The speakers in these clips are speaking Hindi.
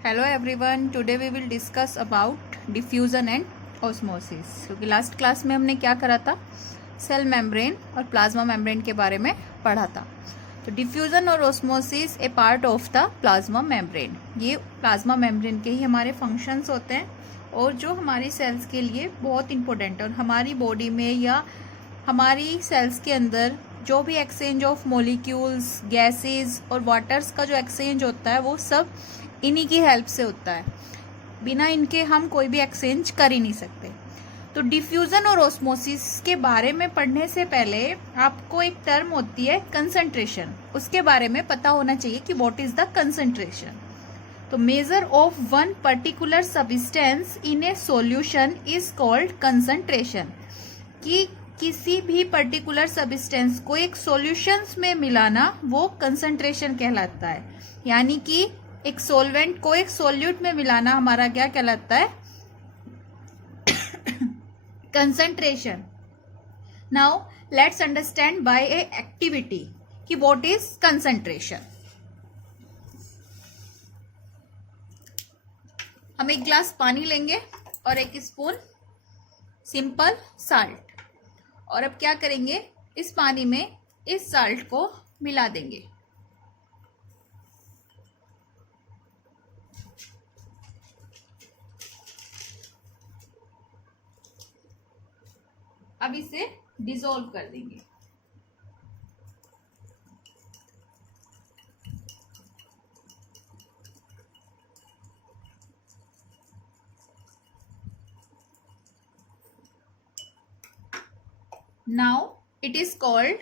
Hello everyone, today we will discuss about diffusion and osmosis। क्योंकि लास्ट क्लास में हमने क्या करा था, सेल मेम्ब्रेन और प्लाज्मा मेम्ब्रेन के बारे में पढ़ा था। तो डिफ्यूजन और osmosis A part of the plasma membrane, ये प्लाज्मा मेम्ब्रेन के ही हमारे फंक्शंस होते हैं और जो हमारी सेल्स के लिए बहुत इंपॉर्टेंट है। और हमारी बॉडी में या हमारी सेल्स के अंदर जो भी एक्सचेंज ऑफ मॉलिक्यूल्स, गैसेस और वाटर्स का जो एक्सचेंज होता है वो सब इन्हीं की हेल्प से होता है। बिना इनके हम कोई भी एक्सचेंज कर ही नहीं सकते। तो डिफ्यूजन और ऑस्मोसिस के बारे में पढ़ने से पहले आपको एक टर्म होती है कंसंट्रेशन, उसके बारे में पता होना चाहिए कि व्हाट इज द कंसंट्रेशन। तो measure of one particular substance in A solution is called concentration, कि किसी भी पर्टिकुलर सब्सटेंस को एक सॉल्यूशंस में मिलाना वो कंसंट्रेशन कहलाता है। यानी कि एक सॉल्वेंट को एक सॉल्यूट में मिलाना हमारा क्या कहलाता है, concentration. Now let's understand by A activity कि व्हाट इज कंसंट्रेशन। हम एक ग्लास पानी लेंगे और एक स्पून सिंपल साल्ट, और अब क्या करेंगे, इस पानी में इस साल्ट को मिला देंगे। अब इसे डिसॉल्व कर देंगे। Now it is called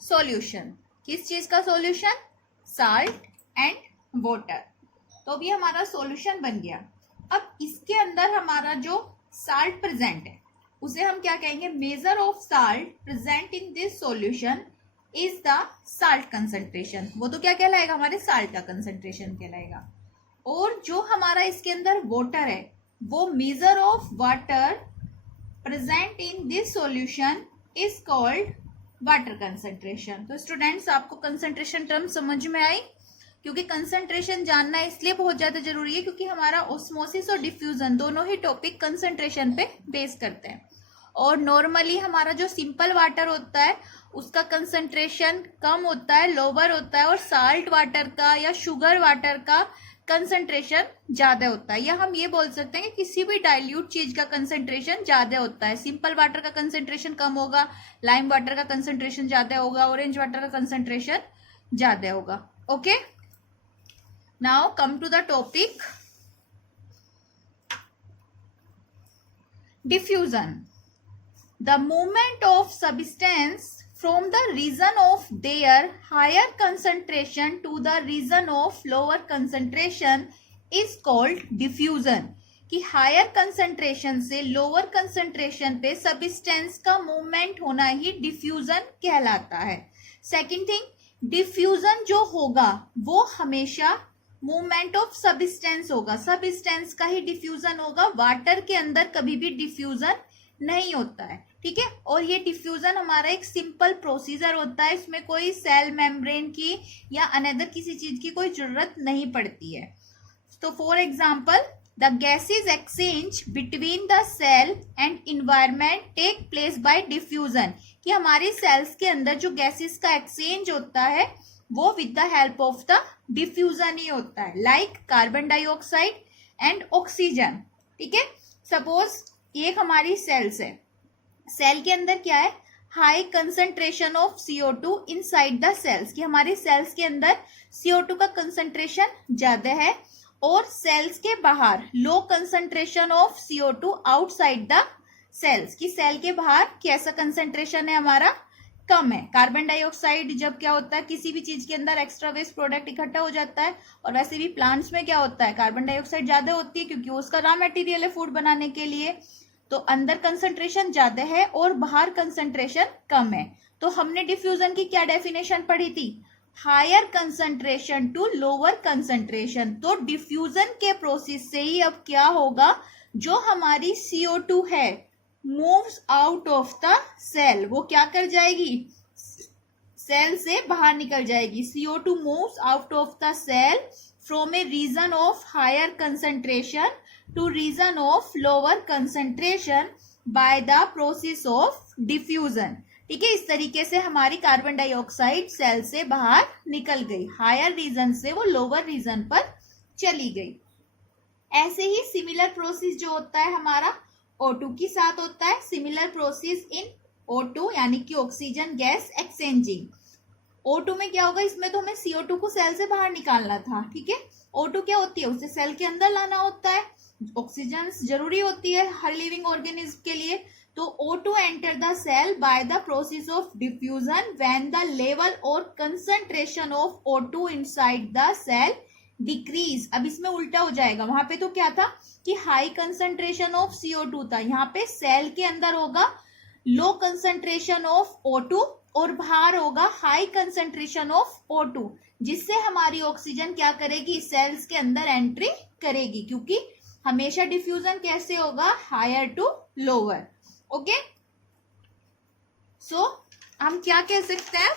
solution. किस चीज का सॉल्यूशन? Salt and water. तो अभी हमारा सॉल्यूशन बन गया। अब इसके अंदर हमारा जो साल्ट प्रेजेंट है उसे हम क्या कहेंगे, measure of salt present in this solution is the salt concentration. वो तो क्या कहलाएगा, हमारे साल्ट का कंसंट्रेशन कहलाएगा। और जो हमारा इसके अंदर वाटर है वो measure of water present in this solution is called water concentration. तो स्टूडेंट्स, आपको कंसंट्रेशन टर्म समझ में आई? क्योंकि कंसंट्रेशन जानना इसलिए बहुत ज्यादा जरूरी है क्योंकि हमारा ऑस्मोसिस और डिफ्यूजन दोनों ही टॉपिक कंसंट्रेशन पे बेस करते हैं। और नॉर्मली हमारा जो सिंपल वाटर होता है उसका कंसंट्रेशन कम होता है, लोअर होता है, और साल्ट वाटर का या शुगर वाटर का कंसंट्रेशन ज्यादा होता है। या हम ये बोल सकते हैं कि किसी भी डाइल्यूट चीज का कंसंट्रेशन ज्यादा होता है। सिंपल वाटर का कंसंट्रेशन कम होगा, लाइम वाटर का कंसंट्रेशन ज्यादा होगा, ऑरेंज वाटर का कंसंट्रेशन ज्यादा होगा। Okay, now come to the topic diffusion. The movement of substance from the region of their higher concentration to the region of lower concentration is called diffusion। कि हायर कंसंट्रेशन से लोअर कंसंट्रेशन पे सब्सटेंस का मूवमेंट होना ही डिफ्यूजन कहलाता है। सेकंड थिंग, डिफ्यूजन जो होगा वो हमेशा मूवमेंट ऑफ सब्सटेंस होगा, सब्सटेंस का ही डिफ्यूजन होगा। वाटर के अंदर कभी भी डिफ्यूजन नहीं होता है, ठीक है। और ये डिफ्यूजन हमारा एक सिंपल प्रोसीजर होता है, इसमें कोई सेल मेम्ब्रेन की या अनदर किसी चीज की कोई जरूरत नहीं पड़ती है। तो for example, the gases exchange between the cell and environment take place by diffusion. कि हमारी सेल्स के अंदर जो गैसेस का एक्सचेंज होता है वो with the help of the diffusion ही होता है, like carbon dioxide and oxygen, ठीक है। सपोज ये हमारी सेल्स है, सेल के अंदर क्या है, high concentration of CO2 inside the cells. कि हमारी सेल्स के अंदर CO2 का कंसंट्रेशन ज्यादा है, और सेल्स के बाहर low concentration of CO2 outside the cells. की सेल के बाहर कैसा कंसंट्रेशन है हमारा, कम है। कार्बन डाइऑक्साइड जब क्या होता है, किसी भी चीज के अंदर एक्स्ट्रा वेस्ट प्रोडक्ट इकट्ठा हो जाता है, और वैसे भी प्लांट्स में क्या होता है, कार्बन डाइऑक्साइड ज्यादा होती है क्योंकि उसका रॉ मटेरियल है फूड बनाने के लिए। तो अंदर कंसंट्रेशन ज्यादा है और बाहर कंसंट्रेशन कम है। तो हमने डिफ्यूजन की क्या डेफिनेशन पढ़ी थी, higher concentration to lower concentration. तो डिफ्यूजन के प्रोसेस से ही अब क्या होगा, जो हमारी CO2 है moves out of the cell, वो क्या कर जाएगी, सेल से बाहर निकल जाएगी। CO2 moves out of the cell from a region of higher concentration to region of lower concentration by the process of diffusion. ठीक है, इस तरीके से हमारी कार्बन डाइऑक्साइड सेल से बाहर निकल गई, हायर रीजन से वो लोअर रीजन पर चली गई. ऐसे ही सिमिलर प्रोसेस जो होता है हमारा O2 के साथ होता है. सिमिलर प्रोसेस इन O2 यानी कि ऑक्सीजन गैस एक्सचेंजिंग. O2 में क्या होगा, इसमें तो हमें CO2 को सेल से बाहर निकालना था. ठीक है, O2 क्या होती है, उसे सेल के अंदर लाना होता है. ऑक्सीजन जरूरी होती है हर लिविंग ऑर्गेनिज्म के लिए. तो O2 enter the cell by the process of diffusion when the level और concentration of O2 inside the cell decrease. अब इसमें उल्टा हो जाएगा, वहां पे तो क्या था कि हाई कंसंट्रेशन ऑफ CO2 था, यहाँ पे सेल के अंदर होगा लो कंसंट्रेशन ऑफ O2 और बाहर होगा हाई कंसंट्रेशन ऑफ O2, जिससे हमारी ऑक्सीजन क्या करेगी, सेल्स के अंदर एंट्री करेगी. क्योंकि हमेशा डिफ्यूजन कैसे होगा, higher to lower. Okay, so हम क्या कह सकते हैं,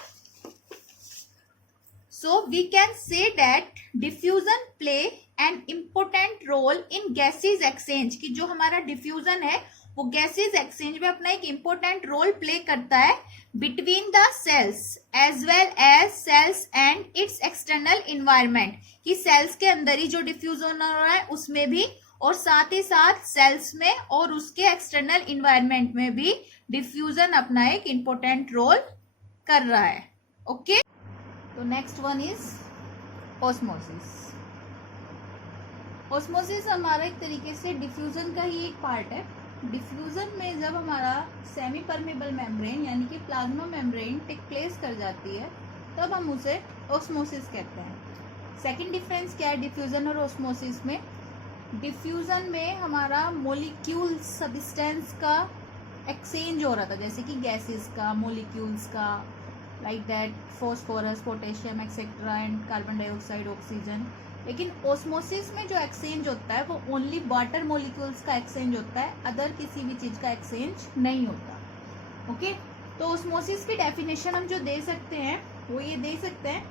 so we can say that diffusion play an important role in gases exchange. की जो हमारा डिफ्यूजन है वो गैसेज एक्सचेंज में अपना एक इम्पोर्टेंट रोल प्ले करता है between the cells as well as cells and its external environment. कि सेल्स के अंदर ही जो डिफ्यूजन हो रहा है उसमें भी, और साथ ही साथ सेल्स में और उसके एक्सटर्नल इन्वायरमेंट में भी डिफ्यूजन अपना एक इम्पोर्टेंट रोल कर रहा है. ओके, तो next one is osmosis. Osmosis हमारा एक तरीके से डिफ्यूजन का ही एक पार्ट है. डिफ्यूजन में जब हमारा सेमी परमेबल मेम्ब्रेन यानी कि प्लाज्मा मेम्ब्रेन टेक प्लेस कर जाती है तब हम उसे ऑस्मोसिस कहते हैं. सेकंड डिफरेंस क्या है डिफ्यूजन और ऑस्मोसिस में, डिफ्यूजन में हमारा मोलिक्यूल सब्सटेंस का एक्सचेंज हो रहा था, जैसे कि गैसेस का, मोलिक्यूल्स का, like that phosphorus, potassium etcetera and carbon dioxide, oxygen. लेकिन ऑस्मोसिस में जो एक्सचेंज होता है वो ओनली वाटर मॉलिक्यूल्स का एक्सचेंज होता है, अदर किसी भी चीज का एक्सचेंज नहीं होता. ओके, तो ऑस्मोसिस की डेफिनेशन हम जो दे सकते हैं वो ये दे सकते हैं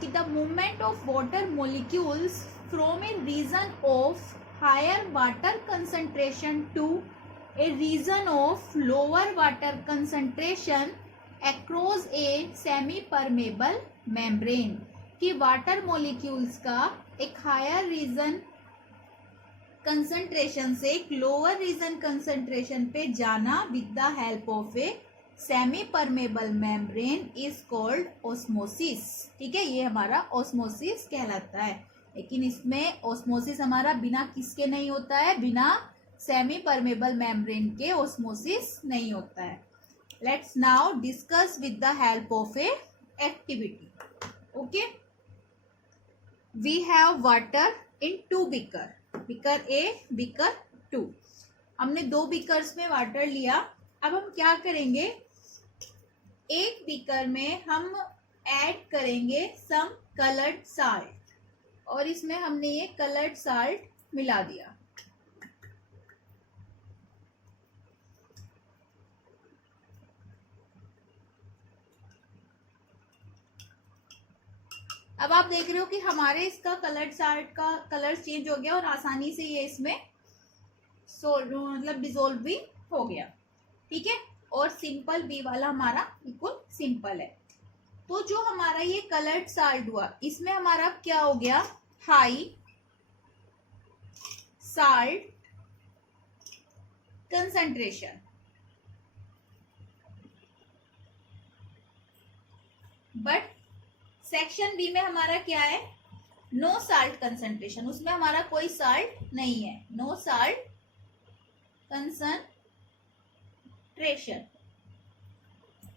कि the movement of water molecules from a region of higher water concentration to a region of lower water concentration across a semi permeable membrane. कि वाटर मॉलिक्यूल्स का एक हायर रीजन कंसंट्रेशन से एक लोअर रीजन कंसंट्रेशन पे जाना with the help of A semi permeable membrane is called osmosis. ठीक है, ये हमारा ऑस्मोसिस कहलाता है. लेकिन इसमें ऑस्मोसिस हमारा बिना किसके नहीं होता है, बिना सेमी परमेबल मेम्ब्रेन के ऑस्मोसिस नहीं होता है. Let's now discuss with the help of A activity. Okay, we have water in two beaker, beaker A, beaker 2. हमने दो बीकर्स में वाटर लिया. अब हम क्या करेंगे, एक बीकर में हम ऐड करेंगे सम कलर्ड साल्ट, और इसमें हमने ये कलर्ड साल्ट मिला दिया. अब आप देख रहे हो कि हमारे इसका कलर्ड साल्ट का कलर चेंज हो गया और आसानी से ये इसमें मतलब डिजोल्व भी हो गया. ठीक है, और सिंपल बी वाला हमारा बिल्कुल सिंपल है. तो जो हमारा ये कलर्ड साल्ट हुआ इसमें हमारा क्या हो गया, high salt concentration. But section B में हमारा क्या है, नो साल्ट कंसंट्रेशन. उसमें हमारा कोई साल्ट नहीं है, नो साल्ट कंसंट्रेशन.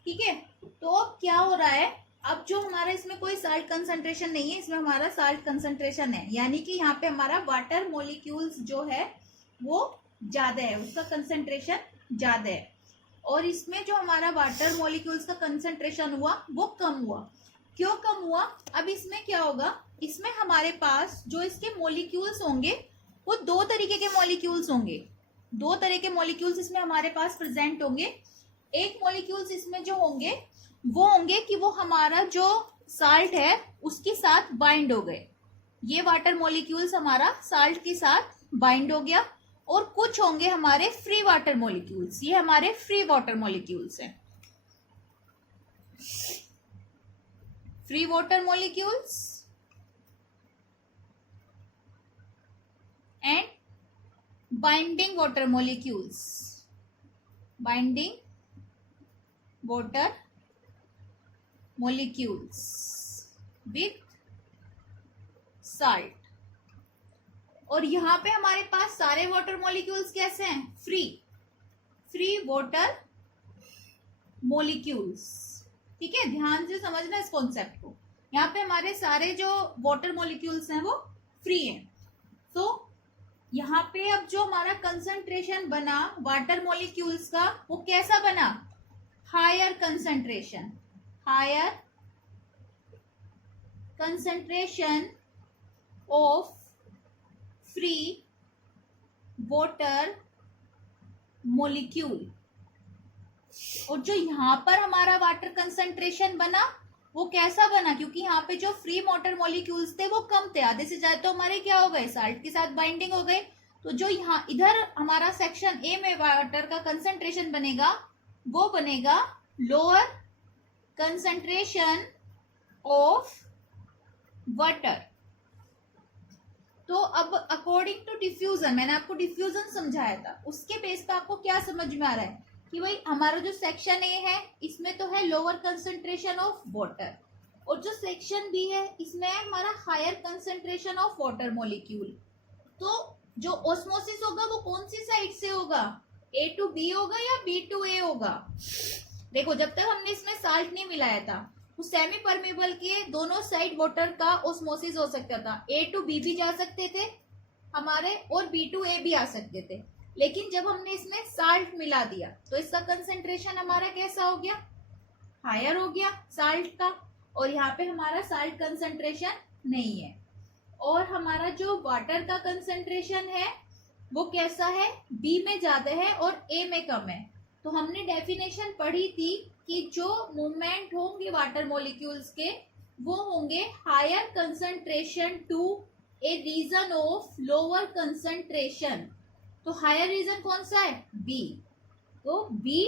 ठीक है, तो अब क्या हो रहा है, अब जो हमारा इसमें कोई साल्ट कंसंट्रेशन नहीं है, इसमें हमारा साल्ट कंसंट्रेशन है, यानी कि यहाँ पे हमारा वाटर मॉलिक्यूल्स जो है वो ज्यादा है, उसका कंसंट्रेशन ज्यादा है. और इसमें जो हमारा वाटर मॉलिक्यूल्स का कंसंट्रेशन हुआ वो कम हुआ. क्यों कम हुआ, अब इसमें क्या होगा, इसमें हमारे पास जो इसके मॉलिक्यूल्स होंगे वो दो तरीके के मॉलिक्यूल्स होंगे. दो तरह के मॉलिक्यूल्स इसमें हमारे पास प्रेजेंट होंगे. एक मॉलिक्यूल्स इसमें जो होंगे वो होंगे कि वो हमारा जो साल्ट है उसके साथ बाइंड हो गए. ये वाटर मॉलिक्यूल्स हमारा साल्ट के साथ बाइंड हो गया, और कुछ होंगे हमारे फ्री वाटर मॉलिक्यूल्स। ये हमारे फ्री वाटर मॉलिक्यूल्स हैं, free water molecules and binding water molecules, binding water molecules with salt। और यहां पे हमारे पास सारे वाटर मॉलिक्यूल्स कैसे हैं? Free water molecules. ठीक है, ध्यान से समझना इस कॉन्सेप्ट को। यहाँ पे हमारे सारे जो वाटर मॉलिक्यूल्स हैं वो फ्री हैं। तो यहाँ पे अब जो हमारा कंसंट्रेशन बना वाटर मॉलिक्यूल्स का, वो कैसा बना? Higher concentration, higher concentration of free water molecule। और जो यहाँ पर हमारा वाटर कंसंट्रेशन बना वो कैसा बना? क्योंकि यहाँ पे जो फ्री वाटर मॉलिक्यूल्स थे वो कम थे, आधे से ज्यादा तो हमारे क्या हो गए? साल्ट के साथ बाइंडिंग हो गए। तो जो यहाँ इधर हमारा सेक्शन ए में वाटर का कंसंट्रेशन बनेगा वो बनेगा लोअर कंसंट्रेशन ऑफ वाटर। तो अब अकॉर्डिंग टू डिफ्यूजन, मैंने आपको डिफ्यूजन समझाया था, उसके बेस पे आपको क्या समझ में आ रहा है कि भाई हमारा जो सेक्शन ए है इसमें तो है लोअर कंसंट्रेशन ऑफ वाटर, और जो सेक्शन बी है इसमें है हमारा higher concentration of water molecule. तो जो ऑस्मोसिस होगा वो कौन सी साइड से होगा? ए टू बी होगा या बी टू ए होगा? देखो, जब तक हमने इसमें साल्ट नहीं मिलाया था उस सेमी परमेबल के दोनों साइड वाटर का ऑस्मोसिस हो सकता था। ए टू बी भी जा सकते थे हमारे, और बी टू ए भी आ सकते थे। लेकिन जब हमने इसमें साल्ट मिला दिया तो इसका कंसंट्रेशन हमारा कैसा हो गया? हायर हो गया साल्ट का। और यहाँ पे हमारा साल्ट कंसंट्रेशन नहीं है, और हमारा जो वाटर का कंसंट्रेशन है वो कैसा है? बी में ज्यादा है और ए में कम है। तो हमने डेफिनेशन पढ़ी थी कि जो मूवमेंट होंगे वाटर मॉलिक्यूल्स के वो होंगे higher concentration to a region of lower concentration. तो हायर रीजन कौन सा है? बी। तो बी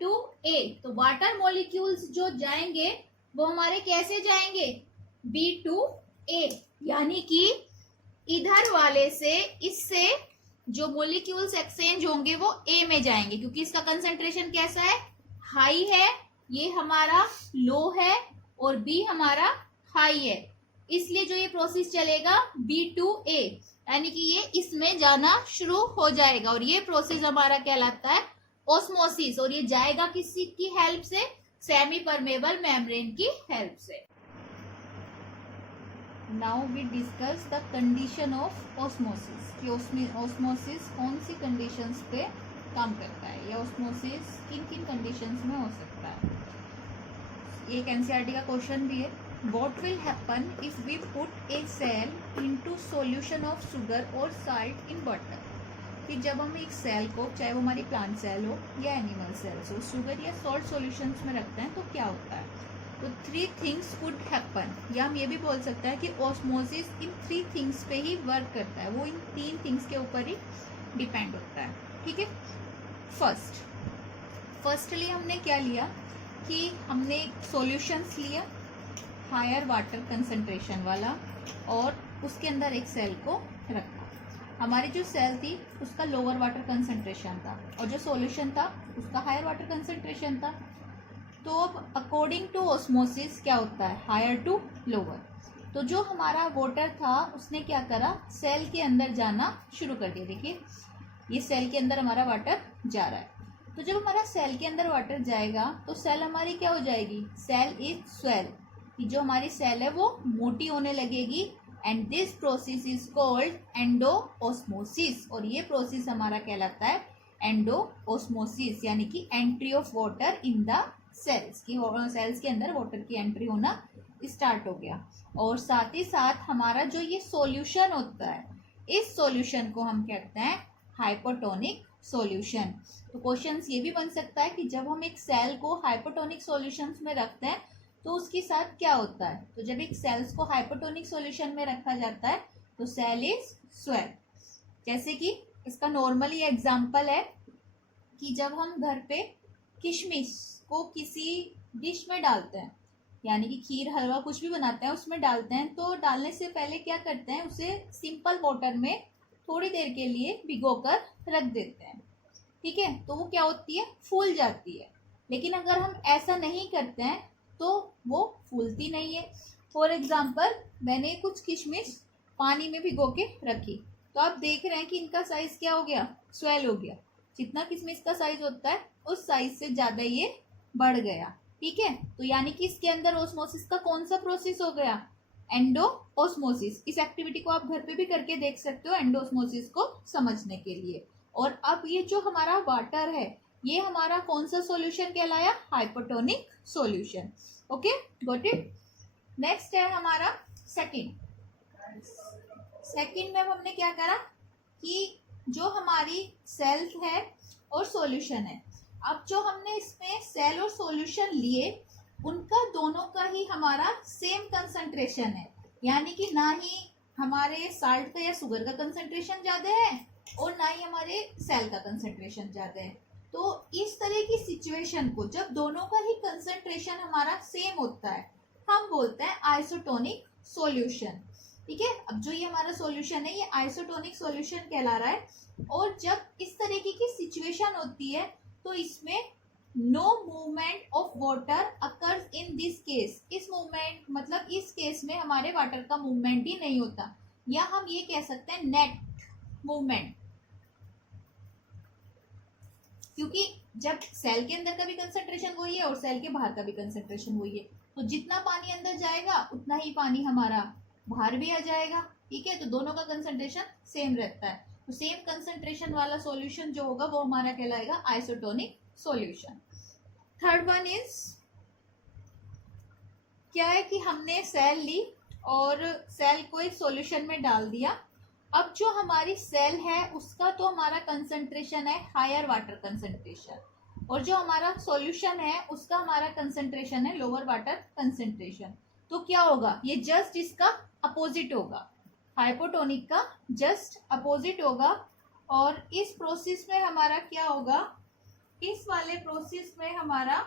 टू ए। तो वाटर मॉलिक्यूल्स जो जाएंगे वो हमारे कैसे जाएंगे? बी टू ए, यानी कि इधर वाले से इससे जो मॉलिक्यूल्स एक्सचेंज होंगे वो ए में जाएंगे, क्योंकि इसका कंसंट्रेशन कैसा है? हाई है, ये हमारा लो है, और बी हमारा हाई है। इसलिए जो ये प्रोसेस चलेगा बी टू ए, यानी कि ये इसमें जाना शुरू हो जाएगा, और ये प्रोसेस हमारा कहलाता है ऑस्मोसिस। और ये जाएगा किसी की हेल्प से? सेमी परमेबल मेम्ब्रेन की हेल्प से। Now we discuss the condition of osmosis कि ऑस्मोसिस कौन सी कंडीशंस पे काम करता है, या ऑस्मोसिस किन किन कंडीशंस में हो सकता है। एक एनसीईआरटी का क्वेश्चन भी है, what will happen if we put a cell into solution of sugar और साल्ट इन वाटर। कि जब हम एक सेल को, चाहे वो हमारी प्लांट सेल हो या एनिमल सेल्स हो, शुगर या सॉल्ट सॉल्यूशंस में रखते हैं तो क्या होता है? तो 3 थिंग्स कुड हैपन, या हम ये भी बोल सकते हैं कि ऑस्मोसिस इन 3 थिंग्स पे ही वर्क करता है, वो इन 3 थिंग्स के ऊपर ही डिपेंड होता है। ठीक है, फर्स्टली हमने क्या लिया कि हमने सॉल्यूशंस लिया हायर वाटर कंसंट्रेशन वाला, और उसके अंदर एक सेल को रखा। हमारी जो सेल थी उसका लोअर वाटर कंसंट्रेशन था, और जो सॉल्यूशन था उसका हायर वाटर कंसंट्रेशन था। तो अब अकॉर्डिंग टू ऑस्मोसिस क्या होता है? Higher to lower. तो जो हमारा वाटर था उसने क्या करा? सेल के अंदर जाना शुरू कर दिया। देखिए, ये सेल के अंदर हमारा वाटर जा रहा है। तो जब हमारा सेल के अंदर वाटर जाएगा तो सेल हमारी क्या हो जाएगी? सेल इज स्वेल, कि जो हमारी सेल है वो मोटी होने लगेगी, and this process is called endosmosis. और ये प्रोसेस हमारा कहलाता है एंडोऑस्मोसिस, यानी कि entry of water in the cells, की सेल्स के अंदर वाटर की एंट्री होना स्टार्ट हो गया। और साथ ही साथ हमारा जो ये सॉल्यूशन होता है, इस सॉल्यूशन को हम कहते हैं हाइपोटोनिक सॉल्यूशन। तो क्वेश्चंस ये भी बन सकता है कि जब हम एक सेल को हाइपोटोनिक सॉल्यूशंस में रखते हैं तो उसके साथ क्या होता है, तो जब एक सेल्स को हाइपोटोनिक सॉल्यूशन में रखा जाता है तो सेल इज स्वेल। जैसे कि इसका नॉर्मली एग्जांपल है कि जब हम घर पे किशमिश को किसी डिश में डालते हैं, यानी कि खीर हलवा कुछ भी बनाते हैं उसमें डालते हैं, तो डालने से पहले क्या करते हैं, उसे सिंपल वाटर में थोड़ी देर के लिए भिगोकर रख देते हैं, ठीक है। तो वो क्या होती है, फूल जाती है। लेकिन अगर हम ऐसा नहीं करते हैं तो वो फूलती नहीं है। फॉर एग्जाम्पल मैंने कुछ किशमिश पानी में भिगो के रखी, तो आप देख रहे हैं कि इनका साइज क्या हो गया, स्वेल हो गया। जितना किशमिश का साइज होता है उस साइज से ज्यादा ये बढ़ गया, ठीक है। तो यानी कि इसके अंदर ऑस्मोसिस का कौन सा प्रोसेस हो गया, एंडो ऑस्मोसिस। इस एक्टिविटी को आप घर पे भी करके देख सकते हो एंडो ऑस्मोसिस को समझने के लिए। और अब ये जो हमारा वाटर है ये हमारा कौन सा सॉल्यूशन कहलाया, hypotonic solution. Okay, got it. Next है हमारा सेकंड में हमने क्या करा कि जो हमारी सेल है और सॉल्यूशन है, अब जो हमने इसमें सेल और सॉल्यूशन लिए उनका दोनों का ही हमारा सेम कंसंट्रेशन है, यानी कि ना ही हमारे साल्ट का या शुगर का कंसंट्रेशन ज्यादा है और ना ही हमारे सेल का कंसंट्रेशन ज्यादा है। तो इस तरह की सिचुएशन को जब दोनों का ही कंसंट्रेशन हमारा सेम होता है हम बोलते हैं आइसोटोनिक सॉल्यूशन, ठीक है। अब जो ये हमारा सॉल्यूशन है ये आइसोटोनिक सॉल्यूशन कहला रहा है। और जब इस तरीके की सिचुएशन होती है तो इसमें no movement of water occurs in this case. इस मूवमेंट मतलब इस केस में हमारे वाटर का मूवमेंट ही नहीं होता, या हम ये कह सकते हैं नेट मूवमेंट, क्योंकि जब सेल के अंदर का भी कंसंट्रेशन वही है और सेल के बाहर का भी कंसंट्रेशन वही है, तो जितना पानी अंदर जाएगा उतना ही पानी हमारा बाहर भी आ जाएगा, ठीक है। तो दोनों का कंसंट्रेशन सेम रहता है, तो सेम कंसंट्रेशन वाला सॉल्यूशन जो होगा वो हमारा कहलाएगा isotonic solution. Third one is क्या है कि हमने सेल ली और सेल को एक सॉल्यूशन में डाल दिया। अब जो हमारी सेल है उसका तो हमारा कंसंट्रेशन है हायर वाटर कंसंट्रेशन, और जो हमारा सॉल्यूशन है उसका हमारा कंसंट्रेशन है लोअर वाटर कंसंट्रेशन। तो क्या होगा, ये जस्ट इसका अपोजिट होगा, हाइपोटोनिक का जस्ट अपोजिट होगा। और इस प्रोसेस में हमारा क्या होगा, इस वाले प्रोसेस में हमारा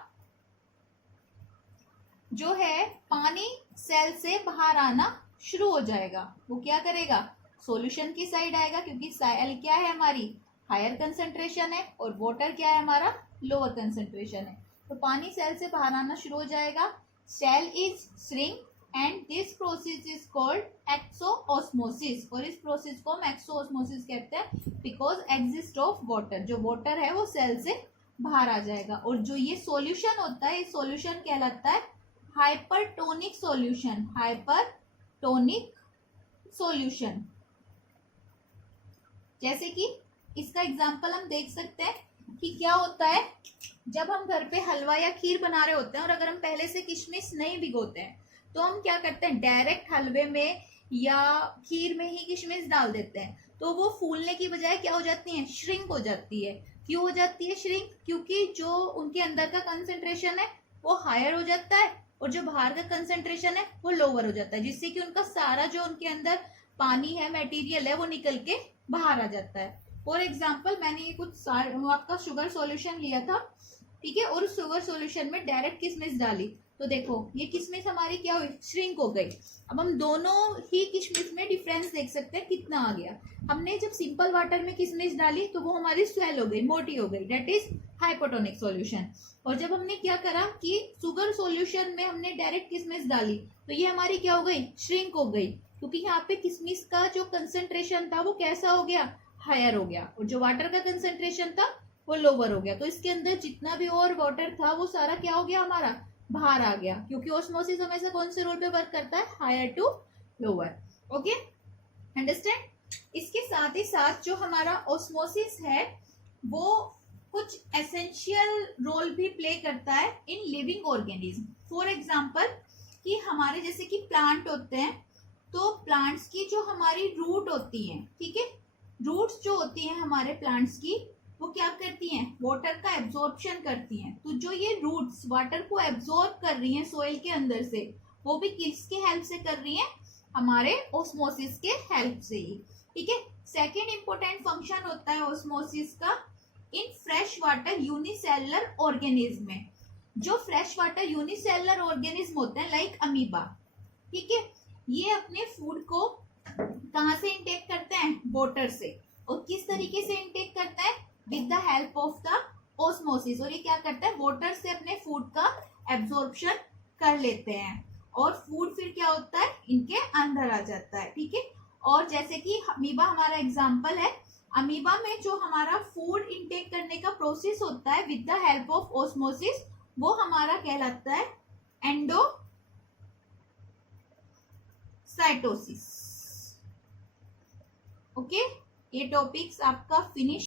जो है पानी सेल से बाहर आना शुरू हो जाएगा। वो क्या करेगा, सॉल्यूशन की साइड आएगा, क्योंकि सेल क्या है हमारी हायर कंसंट्रेशन है और वाटर क्या है हमारा लोअर कंसंट्रेशन है। तो पानी सेल से बाहर आना शुरू हो जाएगा। Cell is shrink and this process is called exosmosis, और इस प्रोसेस को हम एक्सोऑस्मोसिस कहते हैं बिकॉज एग्जिस्ट ऑफ वाटर। जो वाटर है वो सेल से बाहर आ जाएगा। और जो ये सॉल्यूशन होता है, ये सॉल्यूशन कहलाता है हाइपरटोनिक सॉल्यूशन, हाइपरटोनिक सॉल्यूशन। जैसे कि इसका एग्जांपल हम देख सकते हैं कि क्या होता है जब हम घर पे हलवा या खीर बना रहे होते हैं और अगर हम पहले से किशमिश नहीं भिगोते हैं तो हम क्या करते हैं, डायरेक्ट हलवे में या खीर में ही किशमिश डाल देते हैं, तो वो फूलने की बजाय क्या हो जाती है, श्रिंक हो जाती है। क्यों हो जाती है श्रिंक, क्योंकि जो उनके अंदर का कंसंट्रेशन है वो हायर हो जाता है और जो बाहर का कंसंट्रेशन है वो लोअर हो जाता है, जिससे कि उनका सारा जो उनके अंदर पानी है, मटेरियल है, वो निकल के बाहर आ जाता है। फॉर एग्जाम्पल मैंने ये कुछ आपका शुगर सॉल्यूशन लिया था, ठीक है, और उस शुगर सॉल्यूशन में डायरेक्ट किशमिश डाली, तो देखो ये किशमिश हमारी क्या हुई, श्रिंक हो गई। अब हम दोनों ही किशमिश में डिफरेंस देख सकते हैं कितना आ गया। हमने जब सिंपल वाटर में किशमिश डाली तो वो हमारी स्वेल हो गई, मोटी हो गई, डेट इज हाइपोटोनिक सॉल्यूशन। और जब हमने क्या करा कि शुगर सॉल्यूशन में हमने डायरेक्ट किशमिश डाली तो ये हमारी क्या हो गई, श्रिंक हो गई, क्योंकि यहाँ पे किशमिश का जो कंसंट्रेशन था वो कैसा हो गया, हायर हो गया, और जो वाटर का कंसंट्रेशन था वो लोअर हो गया। तो इसके अंदर जितना भी और वाटर था वो सारा क्या हो गया, हमारा बाहर आ गया, क्योंकि ऑस्मोसिस हमेशा कौन से रूल पे वर्क करता है, higher to lower. Okay, understand. इसके साथ ही साथ जो हमारा ऑस्मोसिस है वो कुछ एसेंशियल रोल भी प्ले करता है in living organism. For example कि हमारे जैसे कि प्लांट होते हैं, तो प्लांट्स की जो हमारी रूट होती है, ठीक है, रूट्स जो होती हैं हमारे प्लांट्स की वो क्या करती हैं, वाटर का एब्जॉर्प्शन करती हैं। तो जो ये रूट्स वाटर को एब्जॉर्ब कर रही हैं सोइल के अंदर से, वो भी किसकी हेल्प से कर रही हैं, हमारे ऑस्मोसिस के हेल्प से ही। ठीक है, सेकेंड इंपॉर्टेंट फंक्शन होता है ऑस्मोसिस का in fresh water unicellular organism में। जो फ्रेश वाटर यूनिसेलुलर ऑर्गेनिज्म होते हैं लाइक अमीबा, ठीक है, ये अपने फूड को कहाँ से इंटेक करते हैं, वाटर से। और किस तरीके से इंटेक करते हैं, with the help of the osmosis. और ये क्या करता है, वाटर से अपने फूड का एब्जॉर्प्शन कर लेते हैं और फूड फिर क्या होता है, इनके अंदर आ जाता है। ठीक है, और जैसे कि अमीबा हमारा एग्जाम्पल है, अमीबा में जो हमारा फूड इंटेक करने का प्रोसेस होता है with the help of osmosis, वो हमारा कहलाता है एंडोसाइटोसिस। ओके, ये टॉपिक्स आपका फिनिश